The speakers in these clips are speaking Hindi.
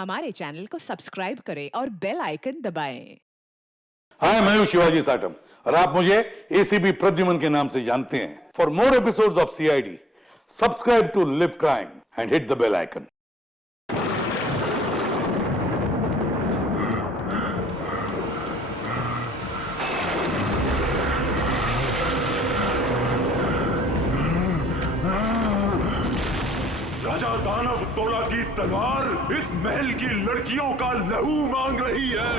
हमारे चैनल को सब्सक्राइब करें और बेल आइकन दबाएं। हाय, मैं हूं शिवाजी साटम और आप मुझे एसीपी प्रद्युमन के नाम से जानते हैं। For more episodes of CID, subscribe to Liv crime and hit the bell icon. राजा दानव तोला की तलवार इस महल की लड़कियों का लहू मांग रही है।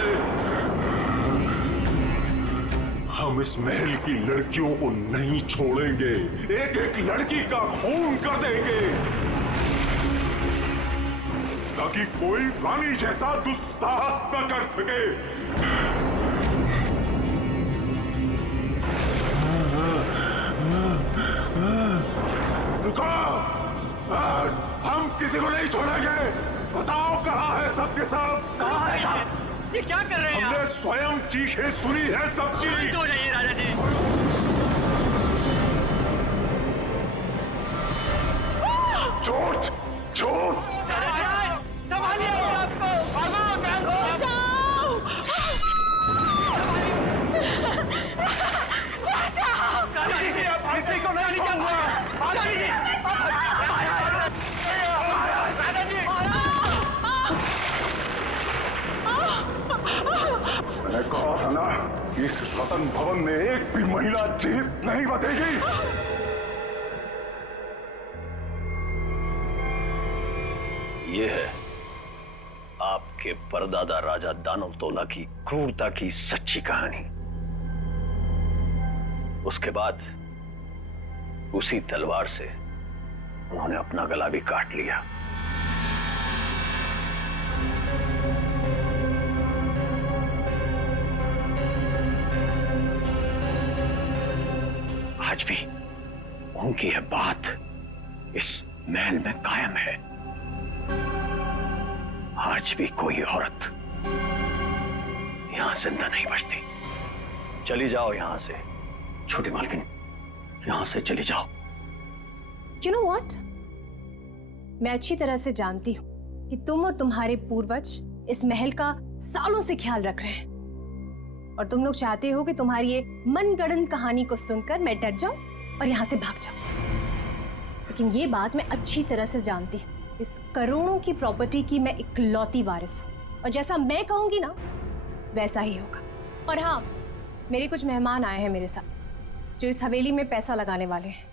हम इस महल की लड़कियों को नहीं छोड़ेंगे, एक एक लड़की का खून कर देंगे ताकि कोई रानी जैसा दुस्साहस न कर सके। रुको, हम किसी को नहीं छोड़ेंगे। बताओ कहाँ है सबके सब? कहाँ है साहब? ये क्या कर रहे हैं हमने आप? स्वयं चीखें सुनी है सब चीज। शांत हो जाइए राजा जी। झूठ झूठ। संभालिए अपने आप को। को नहीं निकालना। राजा जी। मैंने कहा था ना, इस रतन भवन में एक भी महिला जीवित नहीं बचेगी। ये है आपके परदादा राजा दानव तोला की क्रूरता की सच्ची कहानी। उसके बाद उसी तलवार से उन्होंने अपना गला भी काट लिया। आज भी उनकी यह बात इस महल में कायम है। आज भी कोई औरत यहां जिंदा नहीं बचती। चली जाओ यहां से, छोटी मालकिन, यहां से चली जाओ। You know what? मैं अच्छी तरह से जानती हूँ कि तुम और तुम्हारे पूर्वज इस महल का सालों से ख्याल रख रहे हैं और तुम लोग चाहते हो कि तुम्हारी ये मनगढ़ंत कहानी को सुनकर मैं डर जाऊं और यहाँ से भाग जाऊं। लेकिन ये बात मैं अच्छी तरह से जानती हूँ, इस करोड़ों की प्रॉपर्टी की मैं इकलौती वारिस हूँ और जैसा मैं कहूँगी ना वैसा ही होगा। और हाँ, मेरे कुछ मेहमान आए हैं मेरे साथ जो इस हवेली में पैसा लगाने वाले हैं।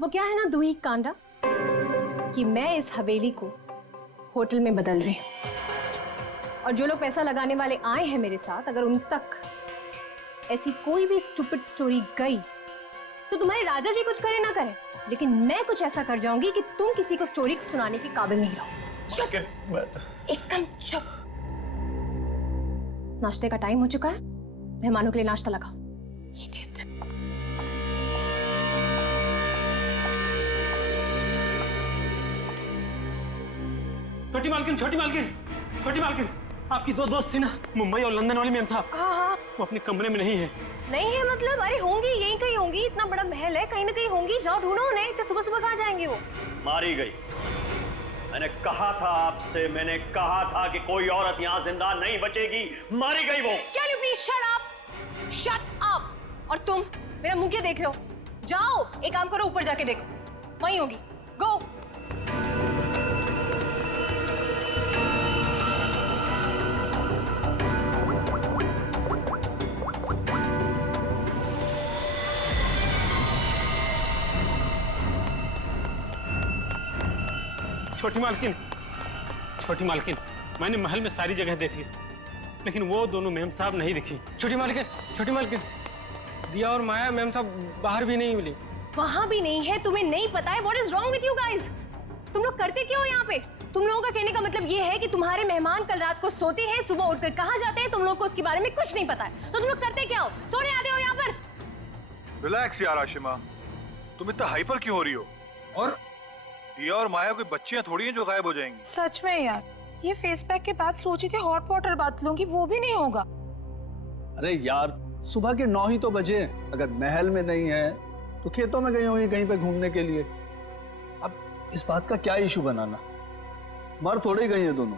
वो क्या है ना दूही कांडा कि मैं इस हवेली को होटल में बदल रही हूँ और जो लोग पैसा लगाने वाले आए हैं मेरे साथ, अगर उन तक ऐसी कोई भी स्टूपिड स्टोरी गई तो तुम्हारे राजा जी कुछ करे ना करे, लेकिन मैं कुछ ऐसा कर जाऊंगी कि तुम किसी को स्टोरी सुनाने के काबिल नहीं रहो। चुप, एकदम चुप। नाश्ते का टाइम हो चुका है, मेहमानों के लिए नाश्ता लगाओ। Idiot। छोटी मालकिन, छोटी मालकिन, छोटी मालकिन, आपकी दो दोस्त थी ना, मुंबई और लंदन वाली मैम साहब। हाँ, वो अपने कमरे में नहीं है। नहीं है मतलब? अरे होंगी, यहीं कहीं होंगी, इतना बड़ा महल है, कहीं ना कहीं होंगी। जाओ ढूंढो उन्हें। इतने सुबह सुबह कहाँ जाएंगे वो? मारी गई। मैंने कहा था आपसे, मैंने कहा था कि कोई औरत यहाँ जिंदा नहीं बचेगी। मारी गई वो। Can you please shut up? Shut up। और तुम मेरा मुंह क्यों देख रहे हो? जाओ, एक काम करो, ऊपर जाके देखो, वहीं होगी। गो। छोटी मालकिन, छोटी मालकिन, मैंने महल में सारी जगह देख ली, लेकिन वो दोनों मैम साहब नहीं दिखी। छोटी मालकिन, दिया और माया मैम साहब बाहर भी नहीं मिली। वहां भी नहीं है? तुम्हें नहीं पता है? What is wrong with you guys? तुम लोग करते क्या हो यहाँ पे? तुम लोगों का कहने का मतलब ये है कि तुम्हारे मेहमान कल रात को सोते हैं, सुबह उठकर कहाँ जाते हैं, तुम लोग को उसके बारे में कुछ नहीं पता है। तो तुम लोग करते क्या हो? सोने आते हो यहाँ पर? रिलैक्स यार आशिमा, तुम इतना हाइपर क्यों हो रही हो? और दिया और माया कोई बच्चियां थोड़ी हैं जो गायब हो जाएंगी। सच में यार, ये फेस पैक के बाद सोची थी हॉट वाटर बात लूंगी, वो भी नहीं होगा। अरे यार, सुबह के 9 ही तो बजे। अगर महल में नहीं है तो खेतों में गई होंगी कहीं पे घूमने के लिए। अब इस बात का क्या इशू बनाना, मर थोड़े गई हैं दोनों।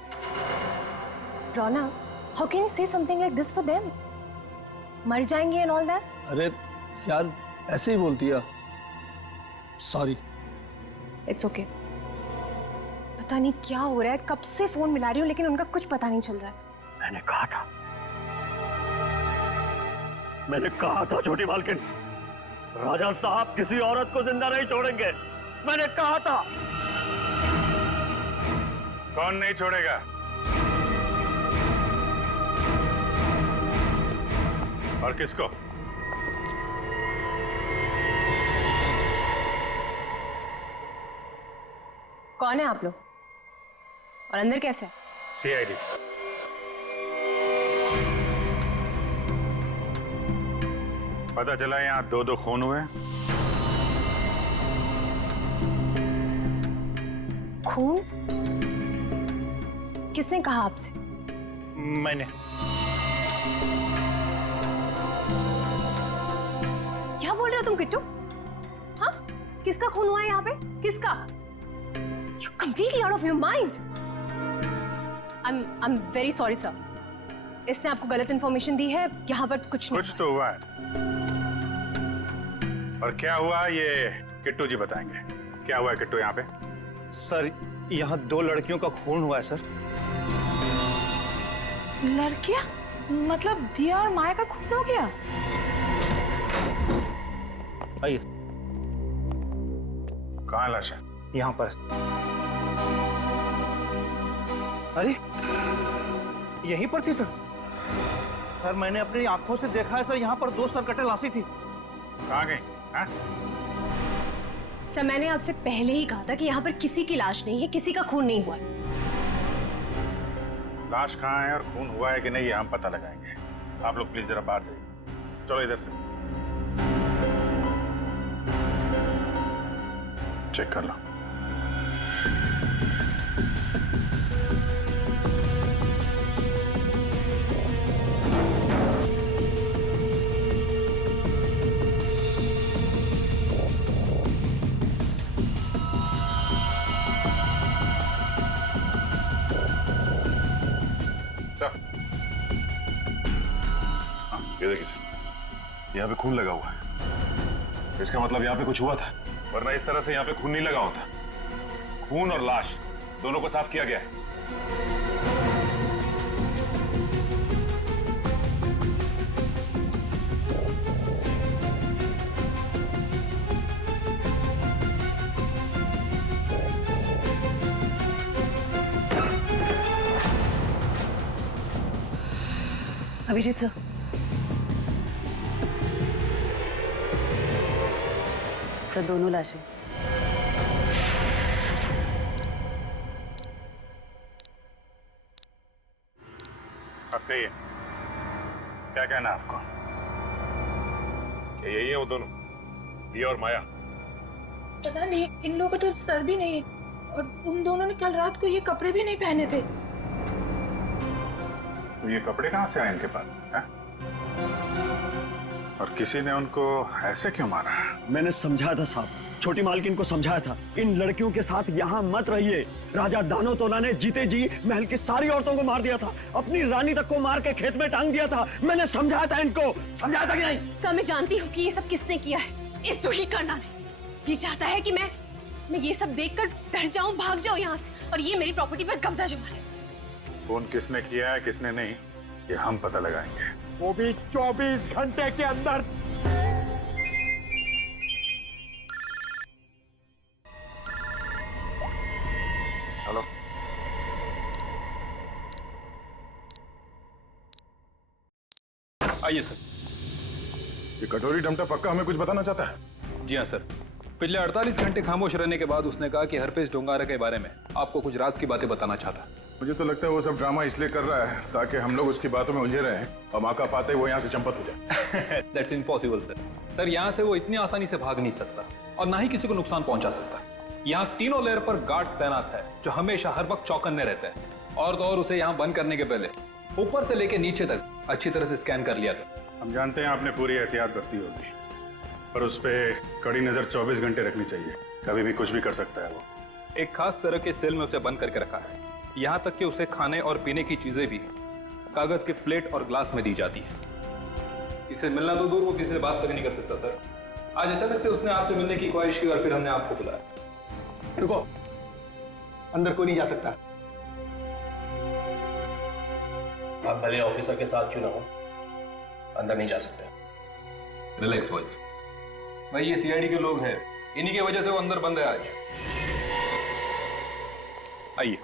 रोना, how can you say something like this for them? मर जाएंगे and all that? अरे यार ऐसे ही बोलती है। सॉरी। It's okay. पता नहीं क्या हो रहा है, कब से फोन मिला रही हूँ लेकिन उनका कुछ पता नहीं चल रहा है। मैंने कहा था छोटी मालकिन, राजा साहब किसी औरत को जिंदा नहीं छोड़ेंगे। मैंने कहा था। कौन नहीं छोड़ेगा? और किसको? कौन है आप लोग? और अंदर कैसे है? सीआईडी। पता चला यहाँ 2-2 खून हुए। खून? किसने कहा आपसे? मैंने। क्या बोल रहे हो तुम किट्टू? हाँ? किसका खून हुआ है यहाँ पे? किसका? You're completely out of your mind. I'm very sorry sir. इसने आपको गलत इंफॉर्मेशन दी है। यहाँ पर कुछ नहीं। कुछ तो हुआ है। और क्या हुआ ये किट्टू जी बताएंगे। क्या हुआ है किट्टू यहाँ पे? सर यहाँ 2 लड़कियों का खून हुआ है सर। लड़कियां? मतलब दिया और माया का खून हो गया? आइए। कहाँ लाश है? यहाँ पर। अरे यहीं पर थी सर। सर मैंने अपनी आंखों से देखा है सर, यहाँ पर 2 सरकटे लाशी थी। कहाँ गई? हाँ? सर मैंने आपसे पहले ही कहा था कि यहाँ पर किसी की लाश नहीं है, किसी का खून नहीं हुआ। लाश कहाँ है और खून हुआ है कि नहीं ये हम पता लगाएंगे। आप लोग प्लीज जरा बाहर जाइए। चलो इधर से चेक कर लो। ये देखिए सर, यहाँ पे खून लगा हुआ है। इसका मतलब यहाँ पे कुछ हुआ था, वरना इस तरह से यहाँ पे खून नहीं लगा होता। खून और लाश दोनों को साफ किया गया है। अभिजीत सर, सर दोनों लाशें। अब कहिए क्या कहना है आपको? क्या यही है वो दोनों, दिया और माया? पता नहीं, इन लोगों का तो सर भी नहीं है और उन दोनों ने कल रात को ये कपड़े भी नहीं पहने थे। तो ये कपड़े कहाँ से आए इनके पास है? और किसी ने उनको ऐसे क्यों मारा? मैंने समझाया था साहब, छोटी मालकिन को समझाया था, इन लड़कियों के साथ यहाँ मत रहिए। राजा दानवतोला ने जीते जी महल की सारी औरतों को मार दिया था, अपनी रानी तक को मार के खेत में टांग दिया था। मैंने समझाया था इनको, समझाया था कि नहीं? सर मैं जानती हूँ कि ये सब किसने किया है। इस दुही करना ने ये चाहता है कि मैं ये सब देखकर डर जाऊं, भाग जाऊं यहाँ से और ये मेरी प्रॉपर्टी पर कब्जा जमा ले। फोन किसने किया है किसने नहीं ये हम पता लगाएंगे, वो भी 24 घंटे के अंदर। हेलो, आइए सर। ये कटोरी डमटा पक्का हमें कुछ बताना चाहता है? जी हाँ सर, पिछले 48 घंटे खामोश रहने के बाद उसने कहा कि हरपेश डोंगारा के बारे में आपको कुछ राज की बातें बताना चाहता है। मुझे तो लगता है वो सब ड्रामा इसलिए कर रहा है ताकि हम लोग उसकी बातों में उलझे रहें और मौका पाते वो यहाँ से चंपत हो जाए। That's impossible sir. सर यहाँ से वो इतनी आसानी से भाग नहीं सकता और ना ही किसी को नुकसान पहुंचा सकता। यहाँ तीनों लेयर पर गार्ड्स तैनात है जो हमेशा हर वक्त चौकन्ने रहते हैं। और तो और उसे यहाँ बंद करने के पहले ऊपर से लेके नीचे तक अच्छी तरह से स्कैन कर लिया था। हम जानते हैं आपने पूरी एहतियात बरती होगी, पर उस पर कड़ी नजर 24 घंटे रखनी चाहिए, कभी भी कुछ भी कर सकता है वो। एक खास तरह के सेल में उसे बंद करके रखा है, यहाँ तक कि उसे खाने और पीने की चीजें भी कागज के प्लेट और ग्लास में दी जाती है। किसी से मिलना तो दूर, वो किसी से बात तक नहीं कर सकता सर। आज अचानक से उसने आपसे मिलने की ख्वाहिश की और फिर हमने आपको बुलाया। रुको, अंदर कोई नहीं जा सकता। आप भले ऑफिसर के साथ क्यों ना हो, अंदर नहीं जा सकते। रिलैक्स बॉयज, भाई ये सीआईडी के लोग हैं, इन्हीं की वजह से वो अंदर बंद है आज। आइए।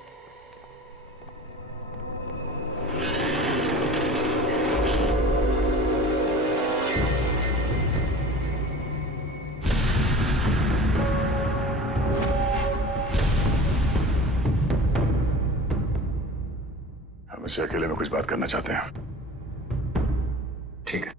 हम इसे अकेले में कुछ बात करना चाहते हैं। ठीक है।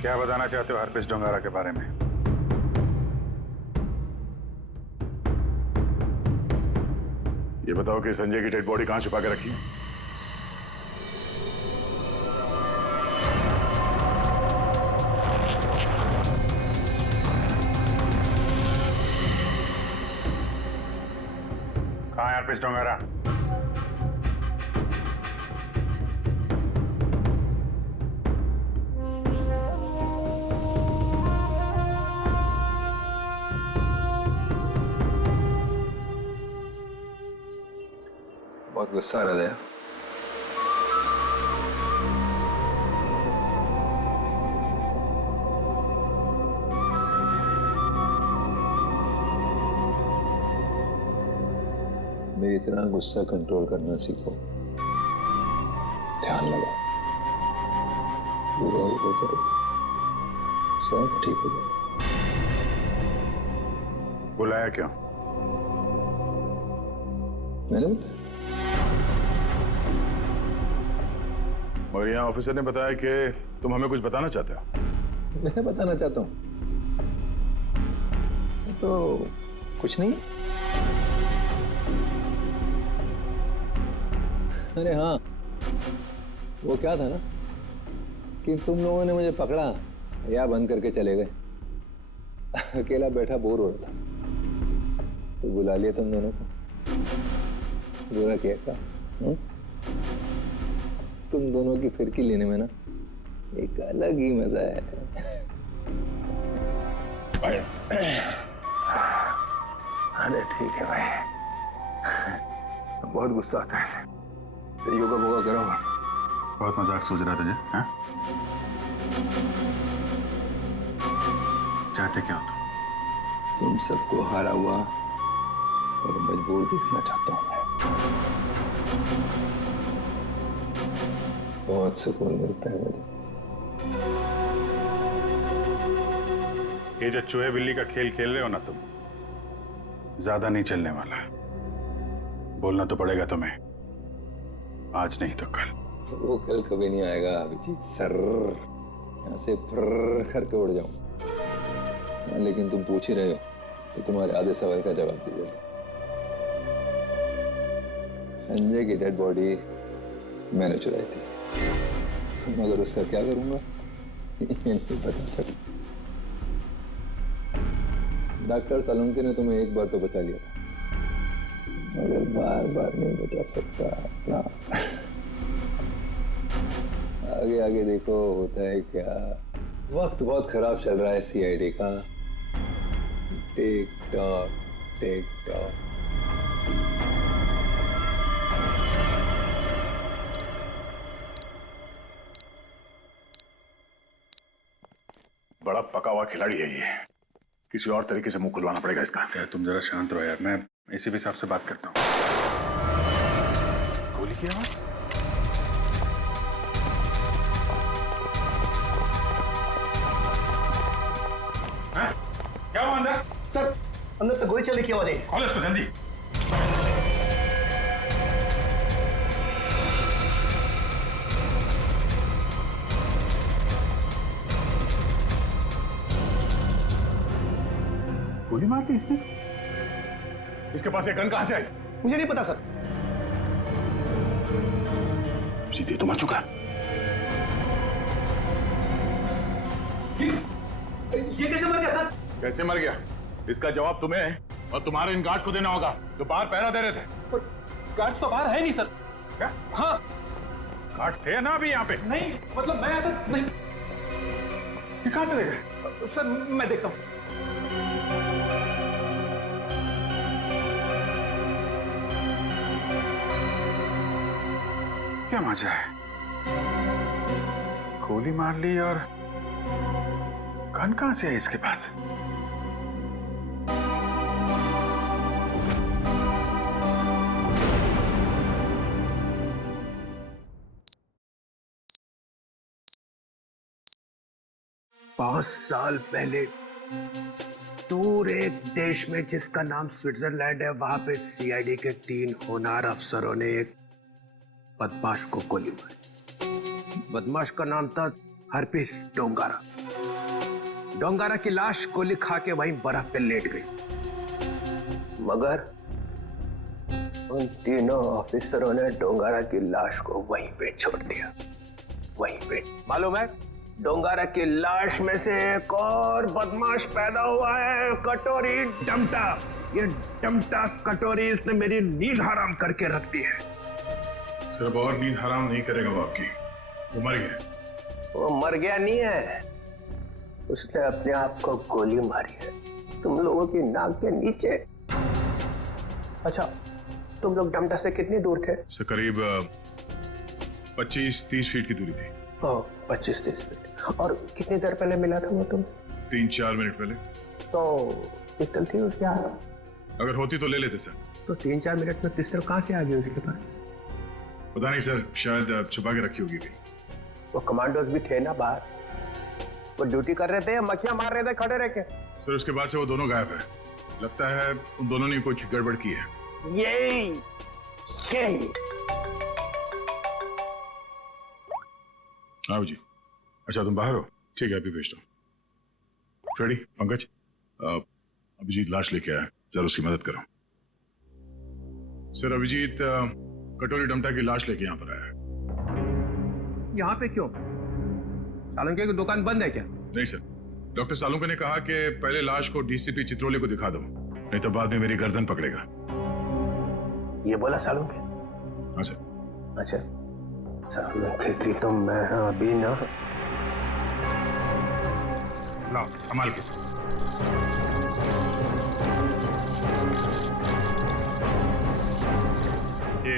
क्या बताना चाहते हो हरप्रीत डोंगारा के बारे में? ये बताओ कि संजय की डेड बॉडी कहां छुपा के रखी? कहां है हरप्रीत डोंगारा? बहुत गुस्सा आ रहा है। मेरी इतना गुस्सा कंट्रोल करना सीखो। ध्यान लगाओ, पूरा वो करो, सब ठीक हो जाएगा। बुलाया क्यों? मैंने बताया। और यहाँ ऑफिसर ने बताया कि तुम हमें कुछ बताना चाहते हो। मैं बताना चाहता हूँ तो कुछ नहीं। अरे हाँ, वो क्या था ना कि तुम लोगों ने मुझे पकड़ा या बंद करके चले गए। अकेला बैठा बोर हो रहा था तो बुला लिया तुम दोनों को। बुरा किया क्या? तुम दोनों की फिरकी लेने में ना एक अलग ही मजा है। अरे ठीक है भाई, बहुत गुस्सा आता है। तो योगा वोगा करो। बहुत मजाक सूझ रहा तुझे? हाँ? चाहते क्या हो तुम सबको हारा हुआ और मजबूर देखना चाहता हूं मैं। बहुत सुकून मिलता है मुझे। ये जो चूहे बिल्ली का खेल खेल रहे हो ना तुम, ज्यादा नहीं चलने वाला। बोलना तो पड़ेगा तुम्हें, आज नहीं तो कल। वो कल कभी नहीं आएगा अभिजीत सर। यहाँ से फर्र करके उड़ जाऊं। लेकिन तुम पूछ ही रहे हो तो तुम्हारे आधे सवाल का जवाब दे देता। संजय की डेड बॉडी मैंने चुराई थी, मगर उसका क्या करूंगा ये नहीं बता सकता। डॉक्टर सालुंके ने तुम्हें एक बार तो बचा लिया था, मगर बार बार नहीं बचा सकता ना। आगे आगे देखो होता है क्या। वक्त बहुत खराब चल रहा है सीआईडी का। Tick tock tick tock. बड़ा पका हुआ खिलाड़ी है ये, किसी और तरीके से मुंह खुलवाना पड़ेगा इसका। क्या तुम जरा शांत रहो यार, मैं एसीपी साहब से बात करता हूँ। गोली की आवाज? क्या हुआ अंदर? सर, अंदर से गोली चलने की आवाज आई। खोलो इसको जल्दी। गोली मार दी इसने? इसके पास ये गन कहां से आई? मुझे नहीं पता सर। सीधे तो मर चुका है। ये कैसे मर गया सर? कैसे मर गया इसका जवाब तुम्हें और तुम्हारे इन गार्ड को देना होगा जो बाहर पहरा दे रहे थे। गार्ड तो बाहर है नहीं सर। क्या? हाँ गार्ड थे ना अभी यहाँ पे? नहीं, मतलब मैं तो नहीं। ये कहाँ चले गए? सर मैं देखता हूँ। क्या मजा है, गोली मार ली और गन कहां से है इसके पास? पांच साल पहले दूर एक देश में जिसका नाम स्विट्जरलैंड है, वहां पे सीआईडी के 3 होनहार अफसरों ने एक बदमाश को गोली मारी। बदमाश का नाम था हरपिस डोंगारा। डोंगारा की लाश गोली खा के वहीं बर्फ पे लेट गई, मगर उन तीनों ऑफिसरों ने डोंगारा की लाश को वहीं पे छोड़ दिया। वहीं पे मालूम है, डोंगारा की लाश में से एक और बदमाश पैदा हुआ है, कटोरी डमटा। ये डमटा कटोरी इसने मेरी नींद हराम करके रख दी है। सिर्फ और नींद हराम नहीं करेगा वो आपकी, वो मर गया। वो मर गया नहीं है, उसने अपने आप को गोली मारी है, तुम लोगों की नाक के नीचे। अच्छा, तुम लोग डमटा से कितनी दूर थे? से करीब 25-30 फीट की दूरी थी। 25-30 फीट। और कितनी देर पहले मिला था वो तुम? 3-4 मिनट पहले। तो पिस्टल थी उसके हाथ? अगर होती तो ले लेते सर। तो 3-4 मिनट में पिस्टल कहाँ से आ गई उसके पास? पता नहीं सर, शायद छुपा के रखी होगी। वो कमांडोज भी थे ना बाहर, वो ड्यूटी कर रहे थे या मक्खियां मार रहे थे खड़े रह के? सर उसके बाद से वो दोनों गायब है। लगता है उन दोनों ने कुछ गड़बड़ की है। यही हाँ जी। अच्छा तुम बाहर हो? ठीक है, अभी भेजता हूँ। फ्रेडी, पंकज, अभिजीत लाश लेके आया, जरा उसकी मदद करो। सर अभिजीत कटोरी डमटा की लाश लेके यहाँ पर आया है। यहाँ पे क्यों? सालुंके की दुकान बंद है क्या? नहीं सर, डॉक्टर सालुंके ने कहा कि पहले लाश को डीसीपी चित्रोले को दिखा दो, नहीं तो बाद में मेरी गर्दन पकड़ेगा। ये बोला सालुंके? हाँ सर। अच्छा, सालुंके की तो मैं अभी ना। लाओ संभाल के। ये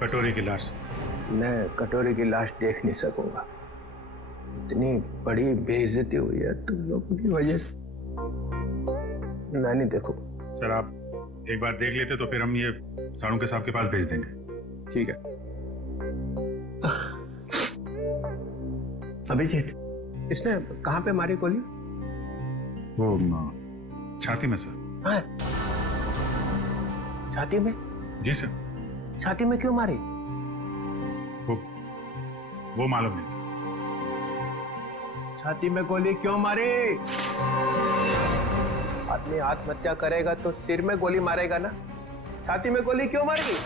कटोरी की लाश। मैं कटोरी की लाश देख नहीं सकूंगा, इतनी बड़ी बेइज्जती हुई है तुम लोगों की वजह से, मैं नहीं देखूंगा। सर आप एक बार देख लेते तो फिर हम ये सालुंके साहब के पास भेज देंगे। ठीक है। अभिजीत, इसने कहाँ पे मारी गोली? वो छाती में सर। हाँ? छाती में? जी सर। छाती में क्यों मारी? वो मालूम नहीं सर। छाती में गोली क्यों मारी? आदमी आत्महत्या करेगा तो सिर में गोली मारेगा ना, छाती में गोली क्यों मारी?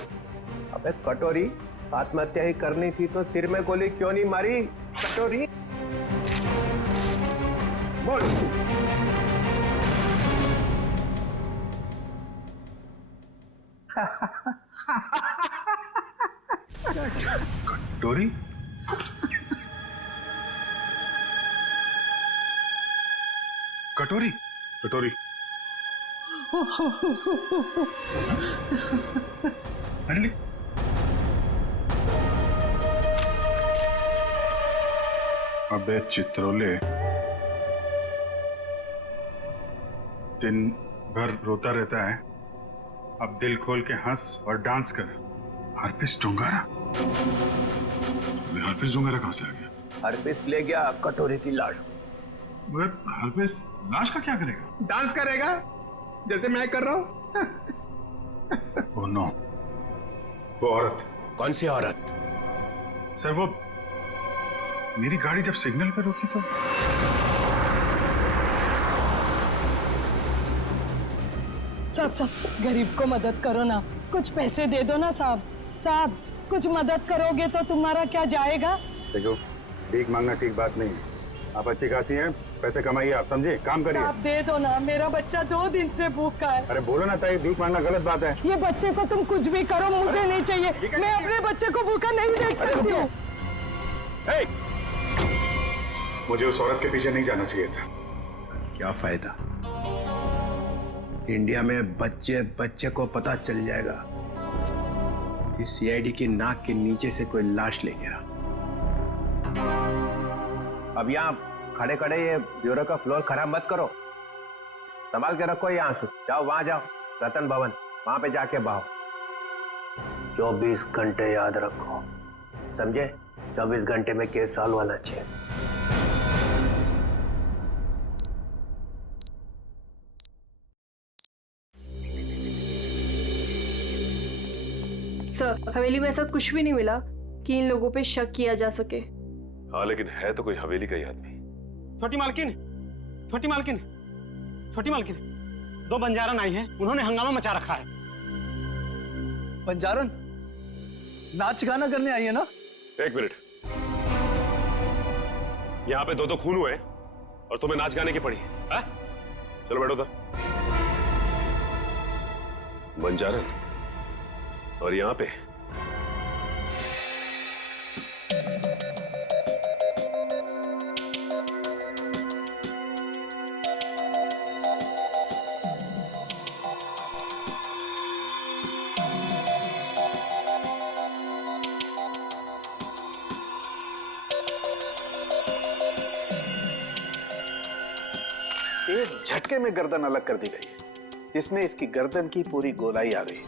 अबे कटोरी, आत्महत्या ही करनी थी तो सिर में गोली क्यों नहीं मारी? कटोरी बोल। कटोरी? कटोरी? कटोरी? अरे अबे चित्रोले, दिन भर रोता रहता है, अब दिल खोल के हंस और डांस कर। हरपिस डोंगारा? हरपिस डोंगारा कहां से आ गया? हरपिस ले गया कटोरी की लाश। मगर हरपिस लाश का क्या करेगा? डांस करेगा जैसे मैं कर रहा हूं। ओह नो, वो औरत। कौन सी औरत? सर वो मेरी गाड़ी जब सिग्नल पे रुकी तो। साहब गरीब को मदद करो ना, कुछ पैसे दे दो ना साहब। साहब कुछ मदद करोगे तो तुम्हारा क्या जाएगा? देखो, भीख मांगना ठीक बात नहीं है। आप अच्छी खासी हैं, पैसे कमाइए, आप समझे, काम करिए। आप दे दो ना, मेरा बच्चा 2 दिन से भूखा है। अरे बोलो ना ताई, भीख मांगना गलत बात है। ये बच्चे को तुम कुछ भी करो, मुझे नहीं चाहिए। मैं अपने बच्चे को भूखा नहीं देख सकती हूँ। मुझे उस औरत के पीछे नहीं जाना चाहिए था। क्या फायदा, इंडिया में बच्चे बच्चे को पता चल जाएगा कि सीआईडी की नाक के नीचे से कोई लाश ले गया। अब यहाँ खड़े खड़े ये ब्यूरो का फ्लोर खराब मत करो, संभाल के रखो ये आंसू। जाओ वहां जाओ, रतन भवन, वहां पे जाके बहाओ। 24 घंटे याद रखो, समझे? 24 घंटे में केस सॉल्व होना चाहिए। सर, हवेली में ऐसा कुछ भी नहीं मिला कि इन लोगों पे शक किया जा सके। हाँ, लेकिन है तो कोई हवेली का ही आदमी। छोटी मालकिन, छोटी मालकिन, छोटी मालकिन, 2 बंजारन आई हैं, उन्होंने हंगामा मचा रखा है। बंजारन नाच गाना करने आई है ना? 1 मिनट, यहाँ पे 2 खून हुए और तुम्हें नाच गाने की पड़ी है? चलो बैठो था। बंजारन और यहाँ पे एक झटके में गर्दन अलग कर दी गई, जिसमें इसकी गर्दन की पूरी गोलाई आ गई,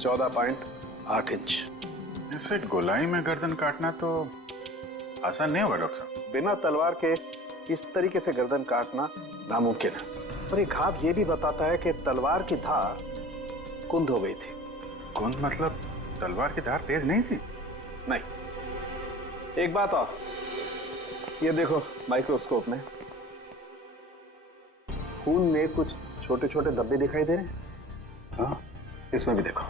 14.8 इंच। ऐसे गोलाई में गर्दन काटना तो आसान नहीं होगा डॉक्टर साहब। बिना तलवार के इस तरीके से गर्दन काटना नामुमकिन है। और ये घाव ये भी बताता है कि तलवार की धार कुंद हो गई थी। कुंद मतलब तलवार की धार तेज नहीं थी? नहीं। एक बात और, ये देखो माइक्रोस्कोप में खून में कुछ छोटे छोटे धब्बे दिखाई दे रहे हैं। हाँ, इसमें भी देखो,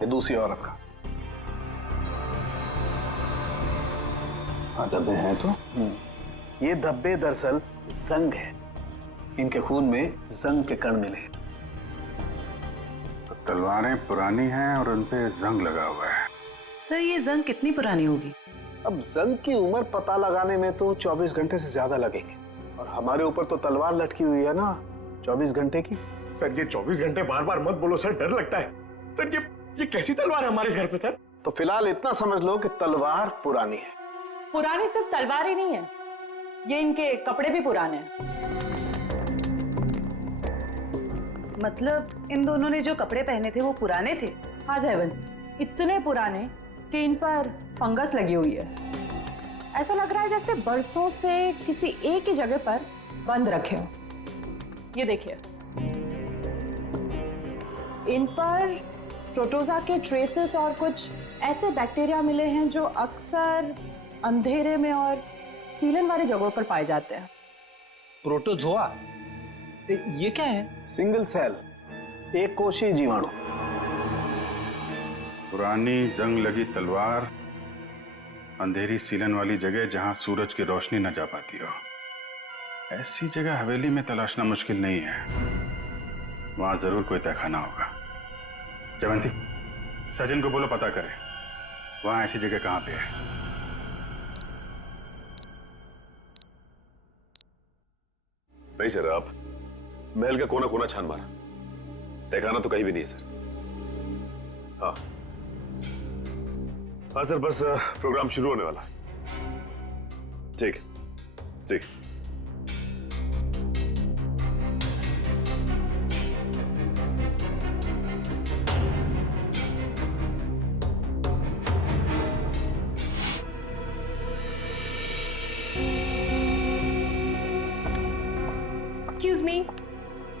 ये दूसरी औरत का। हाँ, धब्बे हैं तो। ये धब्बे दरअसल जंग है, इनके खून में जंग के कण मिले। तो तलवारें पुरानी हैं और उन पे जंग लगा हुआ है। सर, ये जंग कितनी पुरानी होगी? अब जंग की उम्र पता लगाने में तो 24 घंटे से ज्यादा लगेंगे, और हमारे ऊपर तो तलवार लटकी हुई है ना 24 घंटे की। सर, ये 24 घंटे बार बार मत बोलो सर, डर लगता है। सर, ये कैसी तलवार है हमारे घर पे सर? तो फिलहाल इतना समझ लो कि तलवार पुरानी है। पुरानी सिर्फ तलवार ही नहीं है, ये इनके कपड़े भी पुराने हैं। मतलब इन दोनों ने जो कपड़े पहने थे वो पुराने थे? हाँ जयवंत, इतने पुराने कि इन पर फंगस लगी हुई है। ऐसा लग रहा है जैसे बरसों से किसी एक ही जगह पर बंद रखे हो। ये देखिए, इन पर प्रोटोजा के ट्रेसेस और कुछ ऐसे बैक्टीरिया मिले हैं जो अक्सर अंधेरे में और सीलन वाली जगहों पर पाए जाते हैं। प्रोटोजोआ, ये क्या है? सिंगल सेल, एक कोशीय जीवाणु। पुरानी जंग लगी तलवार, अंधेरी सीलन वाली जगह जहां सूरज की रोशनी न जा पाती हो। ऐसी जगह हवेली में तलाशना मुश्किल नहीं है, वहां जरूर कोई तहखाना होगा। जयवंती, सचिन को बोलो पता करे वहां ऐसी जगह कहां पे है। नहीं सर, आप महल का कोना कोना छान मारा, तहखाना तो कहीं भी नहीं है सर। हाँ हाँ सर, बस प्रोग्राम शुरू होने वाला है। ठीक ठीक।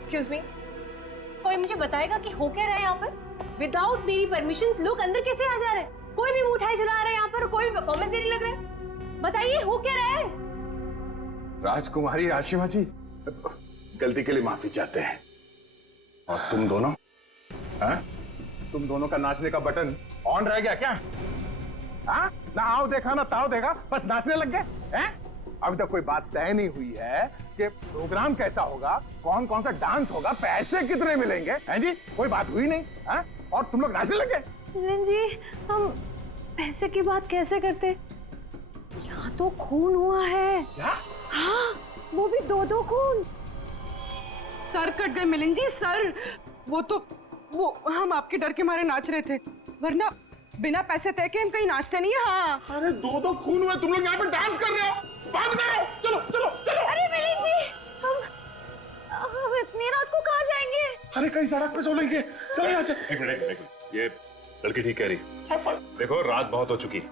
एक्सक्यूज मी, कोई मुझे बताएगा कि हो क्या रहा है यहाँ पर? विदाउट मेरी परमिशन लोग अंदर कैसे आ जा रहे हैं? कोई भी मिठाई चला रहा है यहाँ पर, कोई भी परफॉर्मेंस देने लग रहा है। बताइए हो क्या रहा है? राजकुमारी आशिमा जी, गलती के लिए माफी चाहते हैं। और तुम दोनों, हाँ? तुम दोनों का नाचने का बटन ऑन रह गया क्या? हाँ? ना आओ देखा ना ताओ देखा, बस नाचने लग गए हैं? अभी तक कोई बात तय नहीं हुई है कि प्रोग्राम कैसा होगा, कौन कौन सा डांस होगा, पैसे कितने मिलेंगे, हैं जी? कोई बात हुई नहीं, हैं? और तुम लोग नाचने लगे? मिलन जी, हम पैसे की बात कैसे करते? यहाँ तो खून हुआ है। क्या? हाँ, वो भी 2-2 खून। सर कट गए मिलन जी, सर। वो हम आपके डर के मारे नाच रहे थे, वरना बिना पैसे तय के हम कहीं नाचते नहीं है। हाँ। अरे 2-2 खून हुए, तुम लोग यहाँ पे डांस कर रहे हो? बात करो, चलो चलो चलो। अरे मिलन जी, हम इतनी रात को कहाँ जाएंगे? अरे कहीं सड़क पे सो लेंगे, चलो यहाँ से। एक मिनट, ये लड़की ठीक कह रही। देखो रात बहुत हो चुकी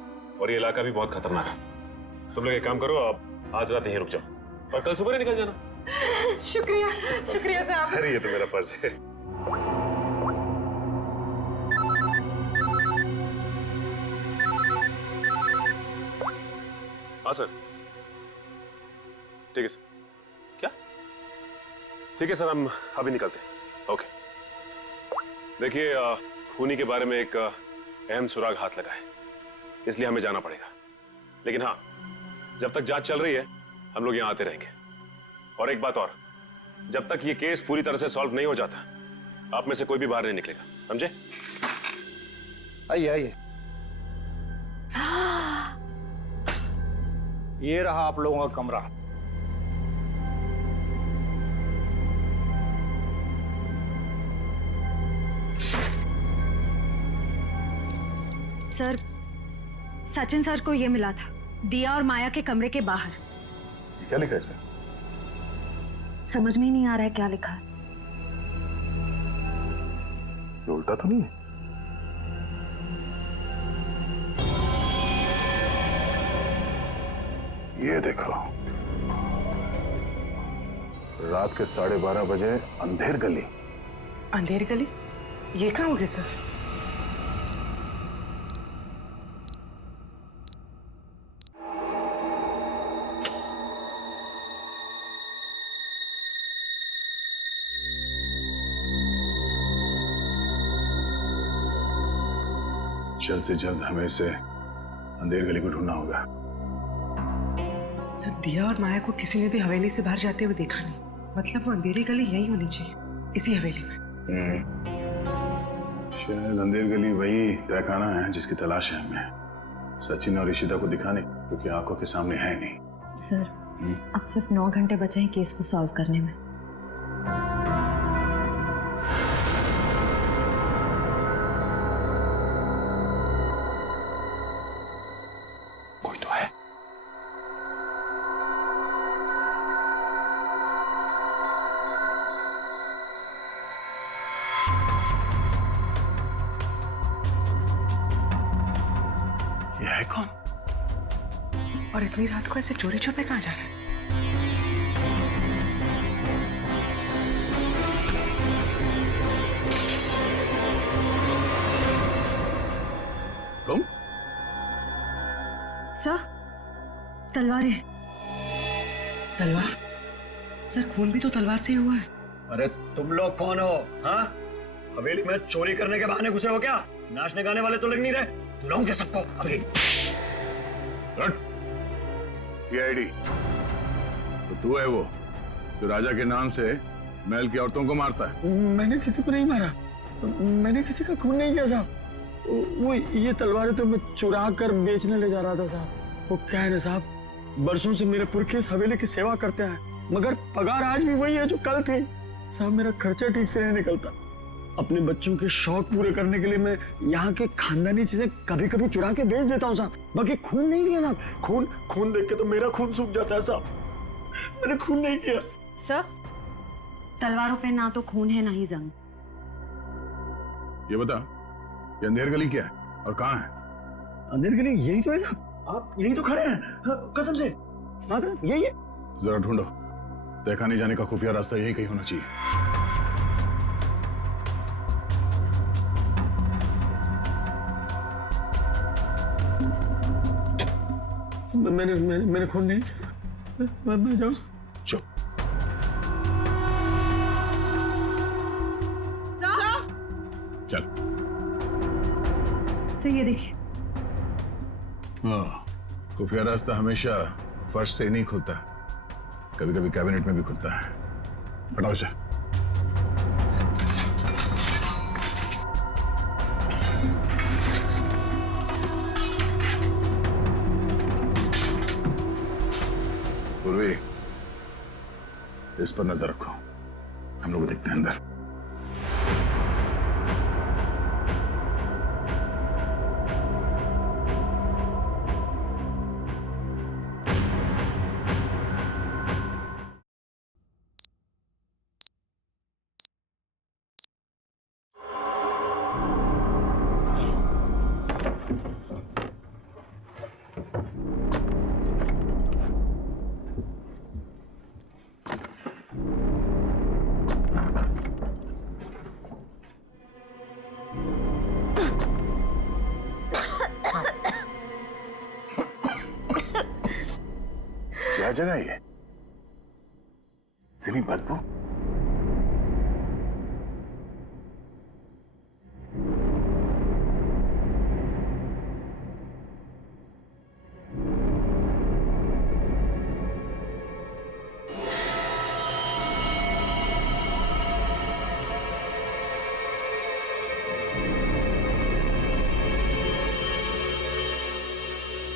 और ये इलाका भी बहुत खतरनाक है। तुम लोग एक काम करो, अब आज रात यहीं रुक जाओ और कल सुबह ही निकल जाना। शुक्रिया, शुक्रिया साहब। अरे ये तो मेरा फर्ज है। हाँ सर, ठीक है सर। क्या? ठीक है सर, हम अभी निकलते हैं। ओके। देखिए, खूनी के बारे में एक अहम सुराग हाथ लगा है, इसलिए हमें जाना पड़ेगा। लेकिन हाँ, जब तक जांच चल रही है हम लोग यहाँ आते रहेंगे। और एक बात और, जब तक ये केस पूरी तरह से सॉल्व नहीं हो जाता आप में से कोई भी बाहर नहीं निकलेगा, समझे? आइए आइए। ये रहा आप लोगों का कमरा। सर, सचिन सर को ये मिला था, दिया और माया के कमरे के बाहर। क्या लिखा है इसमें? समझ में ही नहीं आ रहा है क्या लिखा है। ये उल्टा तो नहीं है? ये देखो, रात के 12:30 बजे अंधेर गली। अंधेर गली? ये कहाँ होगी सर? जल्द से जल्द हमें इसे अंधेर गली को ढूंढना होगा। सर, दिया और माया को किसी ने भी हवेली से बाहर जाते हुए देखा नहीं, मतलब वो अंधेरी गली यही होनी चाहिए, इसी हवेली में। शायद अंधेर गली वही तहखाना है जिसकी तलाश है हमें, सचिन और ईशिता को दिखाने, क्योंकि आंखों के सामने है नहीं। सर, अब सिर्फ 9 घंटे बचे हैं केस को सॉल्व करने में। कोई तो है। ये है कौन? और इतनी रात को ऐसे चोरी छुपे कहाँ जा रहा है? तुम? सर, तलवारें। तलवार? सर, खून भी तो तलवार से ही हुआ है। अरे तुम लोग कौन हो? हाँ, हवेली में चोरी करने के बहाने घुसे हो क्या? नाचने गाने वाले तो लग नहीं रहे। बुलाऊंगे सबको अभी। सीआईडी तो तू है वो जो राजा के नाम से महल की औरतों को मारता है? मैंने किसी को नहीं मारा, मैंने किसी का खून नहीं किया साहब। वो ये तलवारें तो मैं चुरा कर बेचने ले जा रहा था साहब। वो क्या है ना साहब, बरसों से मेरे पुरखे इस हवेली की सेवा करते हैं, मगर पगार आज भी वही है जो कल थी साहब। मेरा खर्चा ठीक से नहीं निकलता। अपने बच्चों के शौक पूरे करने के लिए मैं यहाँ के खानदानी चीजें कभी कभी चुरा के बेच देता हूँ साहब। बाकी खून नहीं किया साहब। खून देख के तो मेरा खून सूख जाता है साहब। मैंने खून नहीं किया। सर, तलवारों पे ना तो खून है ना ही जंग। ये बता, ये अंधेर गली क्या है और कहाँ है? अंधेर गली यही तो है साहब, आप यही तो खड़े हैं। हाँ, कसम से यही है। जरा ढूंढो, देखा नहीं जाने का खुफिया रास्ता यही कहीं होना चाहिए। मैंने खून नहीं किया। मैं जाऊँ? चुप। चल। सर, ये देखिए। हाँ, खुफिया रास्ता हमेशा फर्श से नहीं खुलता, कभी कभी कैबिनेट में भी खुलता है। हटाओ इसे। पूर्वी, इस पर नजर रखो, हम लोग देखते हैं अंदर। क्या जगह ये? इतनी बदबू?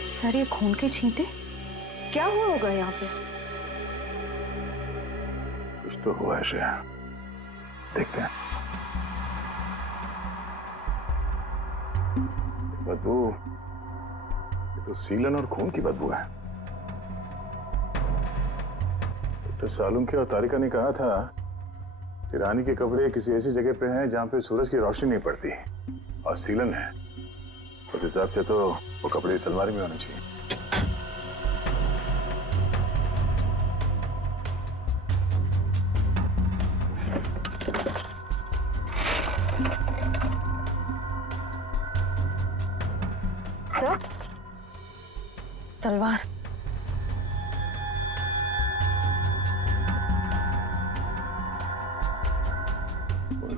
सर ये खून के छींटे क्या हुआ होगा यहाँ पे? कुछ तो हुआ है श्रेया, देखते हैं। बदबू, ये तो सीलन और खून की बदबू है। डॉक्टर सालुंखे और तारिका ने कहा था कि रानी के कपड़े किसी ऐसी जगह पे हैं जहां पे सूरज की रोशनी नहीं पड़ती, और सीलन है। उस हिसाब से तो वो कपड़े इस अलमारी में होने चाहिए। सर, तलवार।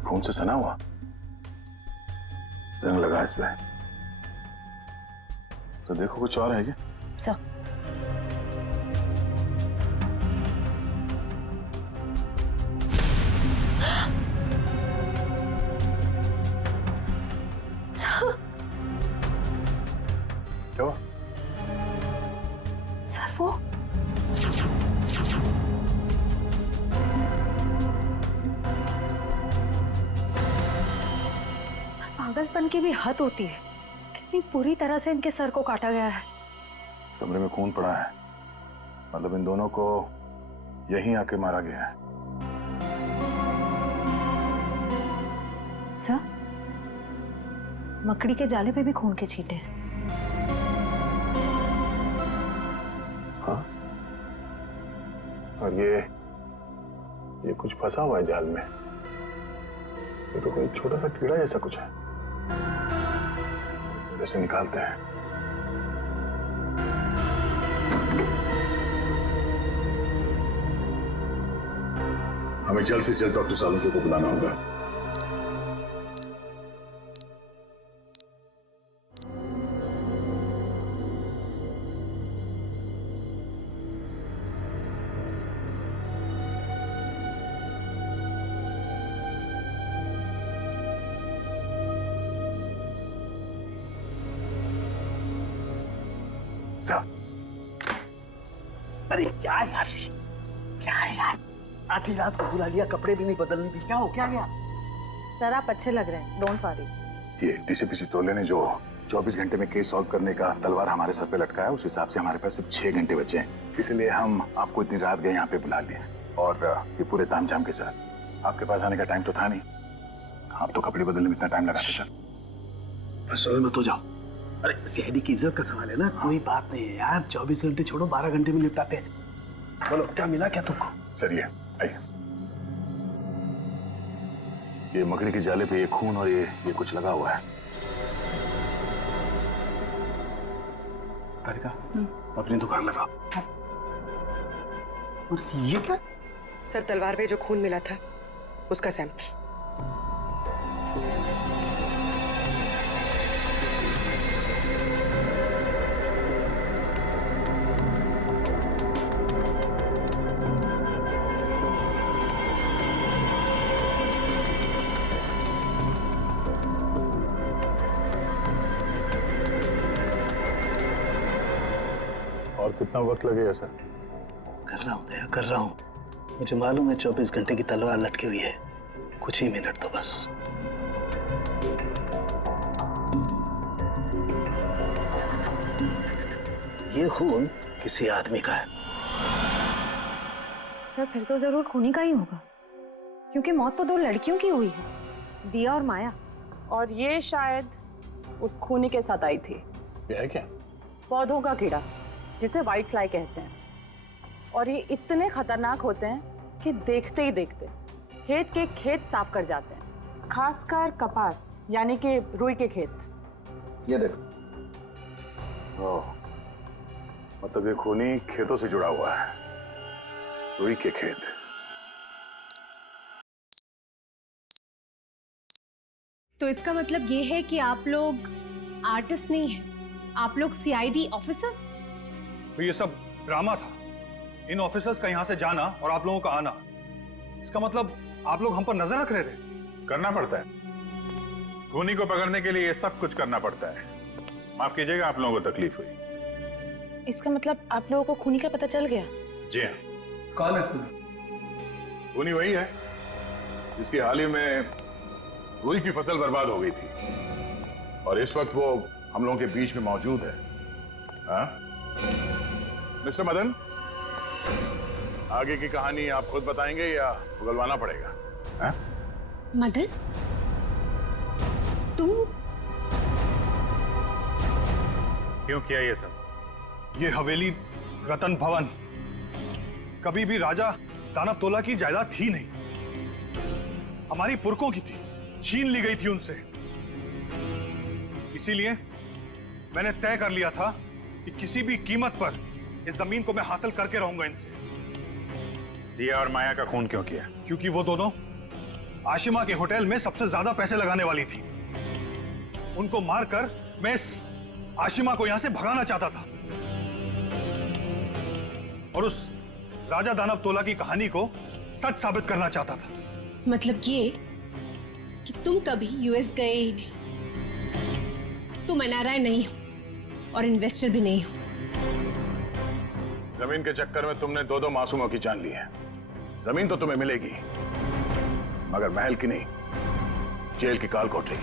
खून से सना हुआ, जंग लगा इसमें। तो देखो कुछ और है क्या? सर, क्या हुआ? सर वो पागलपन की भी हद होती है। कितनी पूरी तरह से इनके सर को काटा गया है। कमरे में खून पड़ा है, मतलब इन दोनों को यहीं आके मारा गया है। सर, मकड़ी के जाले पे भी खून के छींटे हैं। हाँ, और ये कुछ फंसा हुआ है जाल में। ये तो कोई छोटा सा कीड़ा जैसा कुछ है। इसे निकालते हैं। हमें जल्द से जल्द डॉक्टर सालुंखे को बुलाना होगा। अरे क्या यार, क्या है यार, आधी रात को बुला लिया, कपड़े भी नहीं बदलने दी। क्या हो, क्या गया? सर आप अच्छे लग रहे हैं, डोंट वरी। ये डीसीपी चितौले ने जो 24 घंटे में केस सॉल्व करने का तलवार हमारे सर पे लटकाया, उस हिसाब से हमारे पास सिर्फ 6 घंटे बचे हैं। इसलिए हम आपको इतनी रात गए यहाँ पे बुला लिए, और ये पूरे तामझाम के साथ। आपके पास आने का टाइम तो था नहीं, आप तो कपड़े बदलने में इतना टाइम लगाते सर। बस मत हो जाओ। अरे सीआईडी की इज्जत का सवाल है ना, कोई बात नहीं है यार। 24 घंटे छोड़ो, 12 घंटे में निपटाते हैं। बोलो क्या मिला क्या तुमको? सर ये आइए, ये मकड़ी के जाले पे ये खून और ये कुछ लगा हुआ है। तारिका, अपनी दुकान लगा। और ये क्या? सर तलवार पे जो खून मिला था उसका सैंपल। कितना वक्त लगेगा सर? कर रहा हूँ दया, कर रहा हूँ। मुझे मालूम है 24 घंटे की तलवार लटकी हुई है, कुछ ही मिनट तो बस। ये खून किसी आदमी का है। सर फिर तो जरूर खूनी का ही होगा, क्योंकि मौत तो दो लड़कियों की हुई है, दिया और माया। और ये शायद उस खूनी के साथ आई थी। ये है क्या? पौधों का कीड़ा, जिसे व्हाइट फ्लाई कहते हैं। और ये इतने खतरनाक होते हैं कि देखते ही देखते खेत के खेत साफ कर जाते हैं, खासकर कपास यानी कि रुई के खेत। ये देखो। ओह, मतलब ये खूनी खेतों से जुड़ा हुआ है, रुई के खेत। तो इसका मतलब ये है कि आप लोग आर्टिस्ट नहीं हैं, आप लोग सीआईडी ऑफिसर्स? तो ये सब ड्रामा था, इन ऑफिसर्स का यहाँ से जाना और आप लोगों का आना। इसका मतलब आप लोग हम पर नजर रख रहे थे। करना पड़ता है, खूनी को पकड़ने के लिए ये सब कुछ करना पड़ता है। माफ कीजिएगा, आप लोगों को तकलीफ हुई। इसका मतलब आप लोगों को खूनी का पता चल गया? जी हाँ। कौन है खूनी? खूनी वही है जिसकी हाल ही में रुई की फसल बर्बाद हो गई थी और इस वक्त वो हम लोगों के बीच में मौजूद है। हाँ? मिस्टर मदन, आगे की कहानी आप खुद बताएंगे या उगलवाना पड़ेगा? हाँ? मदन, तुम क्यों किया ये सब? ये हवेली रतन भवन कभी भी राजा दानव तोला की जायदाद थी नहीं, हमारी पुरखों की थी, छीन ली गई थी उनसे। इसीलिए मैंने तय कर लिया था कि किसी भी कीमत पर इस जमीन को मैं हासिल करके रहूंगा इनसे। दिया और माया का खून क्यों किया? क्योंकि वो दोनों आशिमा के होटल में सबसे ज्यादा पैसे लगाने वाली थी। उनको मारकर मैं इस आशिमा को यहां से भगाना चाहता था और उस राजा दानव तोला की कहानी को सच साबित करना चाहता था। मतलब ये कि तुम कभी यूएस गए ही नहीं, तुम एनआरआई नहीं हो और इन्वेस्टर भी नहीं हो। जमीन के चक्कर में तुमने दो मासूमों की जान ली है। जमीन तो तुम्हें मिलेगी, मगर महल की नहीं, जेल की काल कोठरी।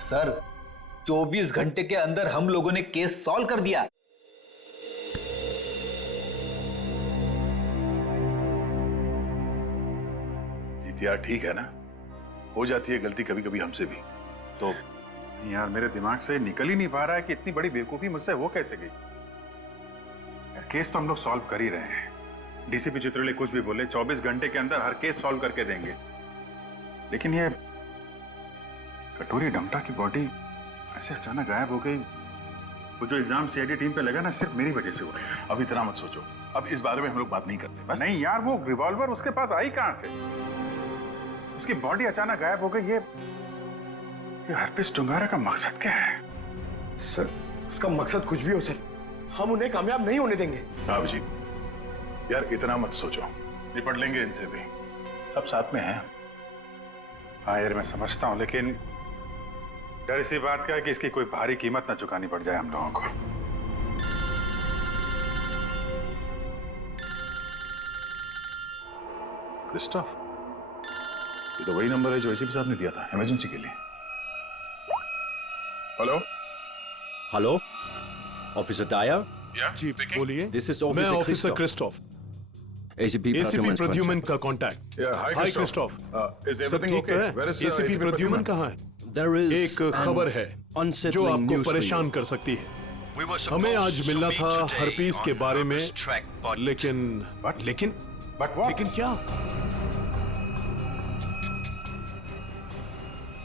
सर 24 घंटे के अंदर हम लोगों ने केस सॉल्व कर दिया। यार ठीक है ना, हो जाती है गलती कभी कभी हमसे भी। तो यार मेरे दिमाग से निकल ही नहीं पा रहा है कि इतनी बड़ी बेवकूफी मुझसे वो कैसे गई। केस तो हम लोग सॉल्व कर ही रहे हैं। डीसीपी चित्रोले कुछ भी बोले, 24 घंटे के अंदर हर केस सॉल्व करके देंगे। लेकिन ये कटोरी डमटा की बॉडी ऐसे अचानक गायब हो गई। वो जो इल्जाम सीआईडी टीम पे लगा ना, सिर्फ मेरी वजह से हुआ। अब इतना मत सोचो, अब इस बारे में हम लोग बात नहीं करते बस। नहीं यार, वो रिवॉल्वर उसके पास आई कहां से? उसकी बॉडी अचानक गायब हो गई। ये हरपिस टुंगारा का मकसद क्या है? सर उसका मकसद कुछ भी हो सर, हम उन्हें कामयाब नहीं होने देंगे। अभिजीत यार इतना मत सोचो, निपट लेंगे इनसे भी, सब साथ में हैं। हाँ यार मैं समझता हूँ, लेकिन डर इसी बात का है कि इसकी कोई भारी कीमत ना चुकानी पड़ जाए हम लोगों को। क्रिस्टोफ, ये तो वही नंबर है जो एसीपी साहब ने दिया था इमरजेंसी के लिए। Hello hello, officer Dyer. जी बोलिए। दिस इज मैं ऑफिसर क्रिस्टोफ, एसीपी प्रद्युमन का कांटेक्ट। हाय क्रिस्टोफ, सब ठीक है? एसीपी प्रद्युमन कहाँ है? एक खबर है जो आपको परेशान कर सकती है। हमें आज मिलना था हरपीस के बारे में, लेकिन क्या?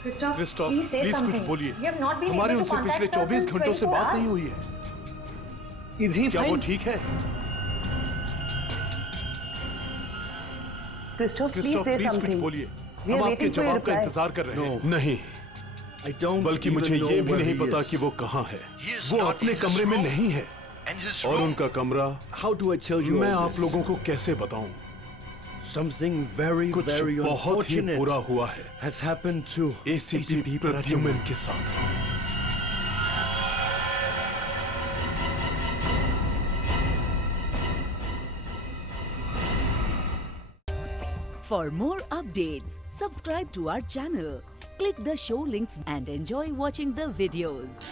क्रिस्टोफ प्लीज कुछ बोलिए। हमारी उनसे पिछले 24 घंटों से बात नहीं हुई है। क्या वो ठीक है? क्रिस्टोफ प्लीज कुछ बोलिए, हम आपके जवाब का इंतजार कर रहे हैं। नहीं, बल्कि मुझे ये भी नहीं पता कि वो कहाँ है। वो अपने कमरे में नहीं है और उनका कमरा मैं आप लोगों को कैसे बताऊं? कुछ बहुत ही बुरा हुआ है एसीपी प्रद्युमन के साथ। For more updates, subscribe to our channel, click the show links and enjoy watching the videos.